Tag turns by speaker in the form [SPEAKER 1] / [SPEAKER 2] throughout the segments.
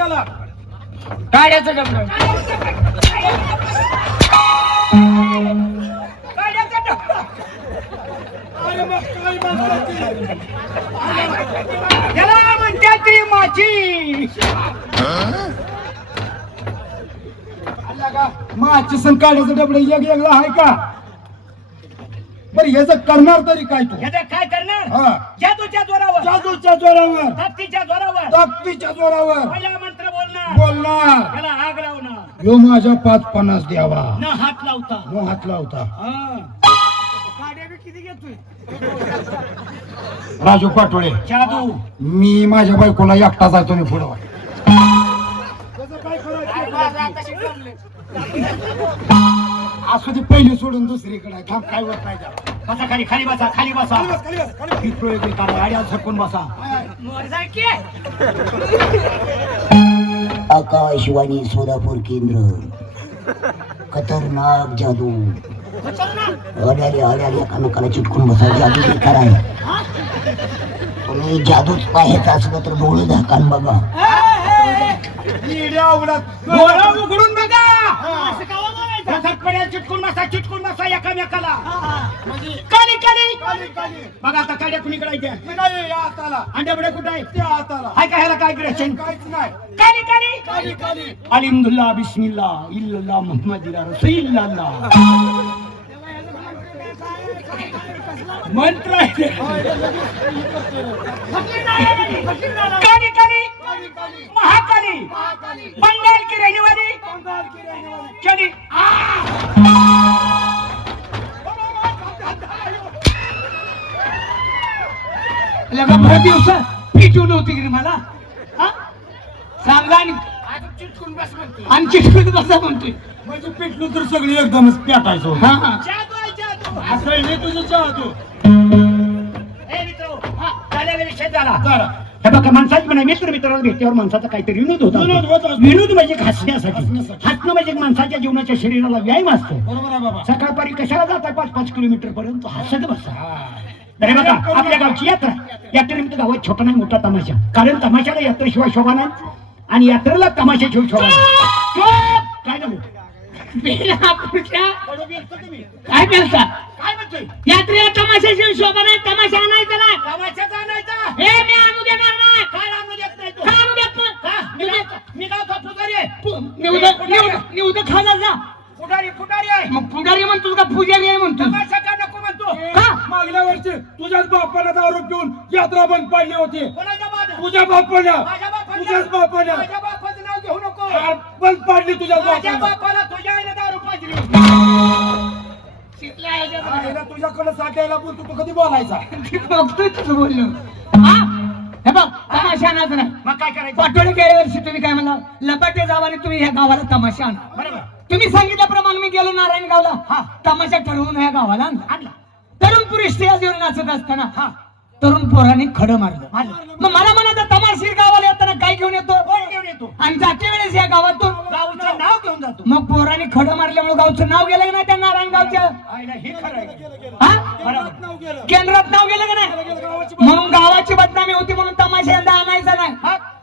[SPEAKER 1] गेला
[SPEAKER 2] गाड्याचं डबडं.
[SPEAKER 1] अरे मग काय म्हणतात ते?
[SPEAKER 2] त्याला म्हणतात ती माझी
[SPEAKER 1] माची सण काढायचं डबडे एक वेगळं आहे का? बरं याचं करणार तरी काय तू?
[SPEAKER 2] याचं काय करणार?
[SPEAKER 1] हा.
[SPEAKER 2] जादूच्या जोरावर.
[SPEAKER 1] जादूच्या जोरावर.
[SPEAKER 2] भक्तीच्या जोरावर.
[SPEAKER 1] ताकदीच्या जोरावर.
[SPEAKER 2] पहिला बोलणार. त्याला आग लावणार.
[SPEAKER 1] यो माझ्या पाच पन्नास द्यावा.
[SPEAKER 2] न हात लावता.
[SPEAKER 1] नो हात लावता.
[SPEAKER 2] हा.
[SPEAKER 1] किती घेतोय? राजू पाटोळे.
[SPEAKER 2] जादू.
[SPEAKER 1] मी माझ्या बायकोला एकटा जायतो मी पुढं असू दे पहिली सोडून दुसरीकडे. थांब काय होत नाही त्याला.
[SPEAKER 2] बसा खाली खाली बसा खाली बसा. पितोय बेकार गाड्या झटकून बसा.
[SPEAKER 3] आकाशवाणी सोलापूर केंद्र. खतरनाक जादू. अड्याले अड्याले एकामेकाला चिटकून बसा जादू बेकार आहे. तुम्ही जादूच पाहायचा असलं तर डोळे झाकान बघा.
[SPEAKER 2] डोळा उघडून बघा. चिटकून बसा चिटकून बसा एकामेकाला. काली काली बघा आता काड्या कुणीकडे कुठं आहे हाय का ह्याला काय ग्रेशन काली काली अलिमदुल्ला बिस्मिल्ला इल्लल्ला मंत्र आहे काली काली महाकाली बंगाल की रहने लगा बरं दिवस पिटून होती की मला. हा? सांगा आणि आणि चिटकून बसा म्हणतोय.
[SPEAKER 1] म्हणजे पिटलं तर सगळी एकदमच पेटायचो.
[SPEAKER 2] हा हा.
[SPEAKER 1] असं आहे तुझं जादू
[SPEAKER 2] हे झाला. हे बघा माणसाची म्हणा मित्र मित्राला भेटल्यावर माणसाचा काहीतरी विनोद होता.
[SPEAKER 1] विनोद
[SPEAKER 2] म्हणजे हसण्यासाठी. हसणं म्हणजे माणसाच्या जीवनाच्या शरीराला व्यायाम असतो.
[SPEAKER 1] बरोबर आहे बाबा.
[SPEAKER 2] सकाळपारी कशाला जाता पाच पाच किलोमीटर पर्यंत हसत बसा. अरे बघा आपल्या गावची यात्रा. यात्रेनिमित्त गावात छोटा नाही मोठा तमाशा. कारण तमाशाला यात्रेशिवाय शोभा नाही आणि यात्रेला तमाशाशिवाय शोभा नाही. काय झालं? काय बोलता? काय म्हणतोय? यात्रेला तमाशाशिवाय शोभा नाही तमाशा आणायचा ना तमाशाचा आणायचा? हे मी आणू देणार नाही. काय आणू देत नाही तू? आणू देत नाही? का? मी गाव- मी गावचा पुजारी आहे. मी उद्या खाला जा. पुढारी पुढारी आहे. मग पुढारी म्हणतो का पुजारी आहे म्हणतो तमाशा का नको म्हणतो का
[SPEAKER 1] मागल्या वर्षी तुझ्याच बापाला दारू पिऊन यात्रा बंद पाडली होती. तुझ्या बापाला. तुझ्याच बापाला.
[SPEAKER 2] माझ्या बापाचं नाव घेऊ नको.
[SPEAKER 1] आ, बंद पाडली तुझ्याच
[SPEAKER 2] तुझ्या
[SPEAKER 1] आईला तुझ्याकडे साठायला बोलतो तू कधी बोलायचा?
[SPEAKER 2] बघतोय तुझं बोललो हे? बघ तमाशा आणायचं नाही. मग काय करायचं? पाठवणी गेल्या वर्षी तुम्ही काय म्हणला? लपाटे जावाने तुम्ही ह्या गावाला तमाशा आणा. बरोबर. तुम्ही सांगितल्याप्रमाणे मी गेलो नारायणगावला. हा तमाशा ठरवून ह्या गावाला आणला. स्टेज येऊन नाचत असताना हा तरुण पोराने खडं मारलं. मग मला म्हणायचं तमाशीर गावाला येताना काय घेऊन येतो. घेऊन येतो. आणि जाते वेळेस या गावातून गावचं नाव घेऊन जातो. मग पोराने खडं मारल्यामुळे गावचं नाव गेलं का नाही त्या नारायणगावच्या हा?
[SPEAKER 1] नाव गेलं.
[SPEAKER 2] केंद्रात नाव गेलं का नाही? म्हणून गावाची बदनामी होती म्हणून तमाशा यंदा आणायचा नाही.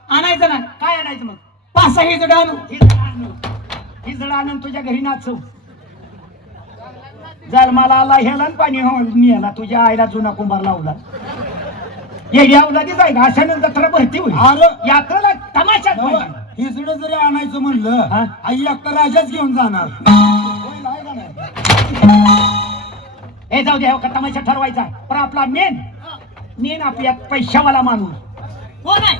[SPEAKER 2] आणायचं नाही. काय आणायचं मग? पाच सहा हिजड आणू. हिजड आणून तुझ्या घरी नाचव जन्माला आला ह्याला आणि पाणी निघाला तुझ्या आईला जुना कुंभार लावला. येडी अवलादी जाय का अशानं जत्रा भरती होईल.
[SPEAKER 1] अरे!
[SPEAKER 2] यात्रेला तमाशा
[SPEAKER 1] हिसड जरी आणायचं म्हणलं
[SPEAKER 2] हा?
[SPEAKER 1] आई एकटा राजाच घेऊन जाणार. आहे?
[SPEAKER 2] हे जाऊ दे हो का तमाशा ठरवायचा. पण आपला मेन मेन आपल्या पैशावाला माणूस. कोण आहे?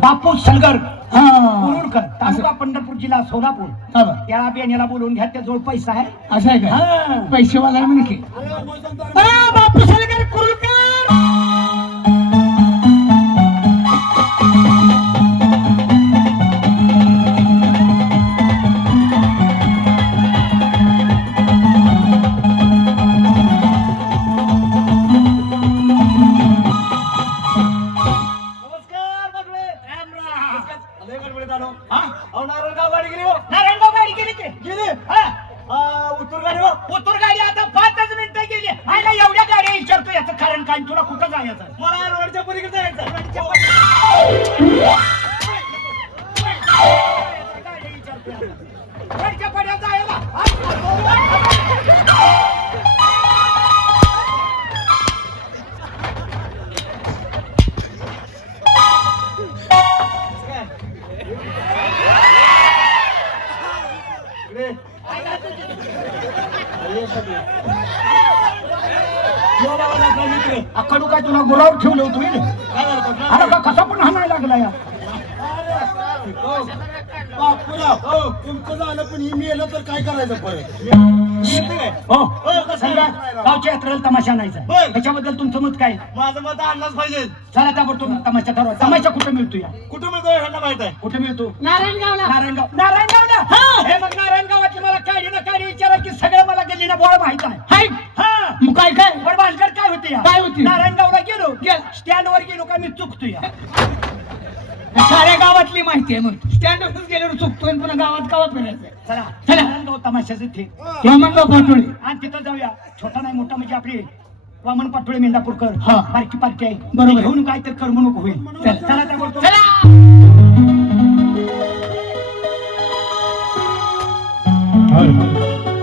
[SPEAKER 2] बापू सलगर. मुरुडकर तालुका पंढरपूर जिल्हा सोलापूर. त्या बियाण्याला बोलवून घ्या त्याजवळ पैसा आहे. असं आहे का? म्हणे की. गडबडीत आलो. हा? अहो नारायणगाव गाडी गेली हो. नारायणगाव गाडी गेली ते गेली. हा? उतूर गाडी हो. उतूर गाडी आता पाचच मिनिटं गेली. आयला एवढ्या गाड्या विचारतो याचं कारण काय तुला कुठं जायचं? मला रोडच्या पलीकडे जायचं आकडू काय तुला गुलावर ठेवलं होतं? अरे बा, कसा पण हाणायला लागला या.
[SPEAKER 1] बापूराव तुमचं झालं पण ही मेलं तर काय करायचं परत
[SPEAKER 2] हो समजा गावच्या यात्रेला तमाशा आणायचा. त्याच्याबद्दल तुमचं मत काय?
[SPEAKER 1] माझं मत आणलंच पाहिजे.
[SPEAKER 2] चला त्याबरोबर तमाशा ठरवा. तमाशा कुठं मिळतो या?
[SPEAKER 1] कुठं मिळतोय ह्यांना माहीत आहे.
[SPEAKER 2] कुठे मिळतो?
[SPEAKER 4] नारायणगावला.
[SPEAKER 2] नारायणगाव. नारायणगावला हे. मग नारायणगावातली मला काळी ना विचारा की सगळं मला बोळ माहीत आहे.
[SPEAKER 4] हाय.
[SPEAKER 2] हा.
[SPEAKER 4] मग काय काय?
[SPEAKER 2] पण भानगड काय होते या?
[SPEAKER 4] काय होती?
[SPEAKER 2] नारायणगावला गेलो.
[SPEAKER 4] गेला.
[SPEAKER 2] स्टँड वर गेलो का मी चुकतो या.
[SPEAKER 4] साऱ्या गावातली माहिती आहे मग. स्टँडवरच गेल्यावर चुकतोय आणि पुन्हा गावात गावात फिरायचं
[SPEAKER 2] चला.
[SPEAKER 4] चला.
[SPEAKER 2] नारायणगाव तमाशाचे ते
[SPEAKER 4] वामनगाव पाटोळे.
[SPEAKER 2] आणि तिथं जाऊया. छोटा नाही मोठा म्हणजे आपले वामन पाटोळे मेंढापूरकर
[SPEAKER 4] हा.
[SPEAKER 2] बारकी पारखी आहे.
[SPEAKER 4] बरोबर.
[SPEAKER 2] घेऊन काय तर करमणूक होईल.
[SPEAKER 4] चला.
[SPEAKER 2] चला त्याबरोबर
[SPEAKER 4] चला. Harika.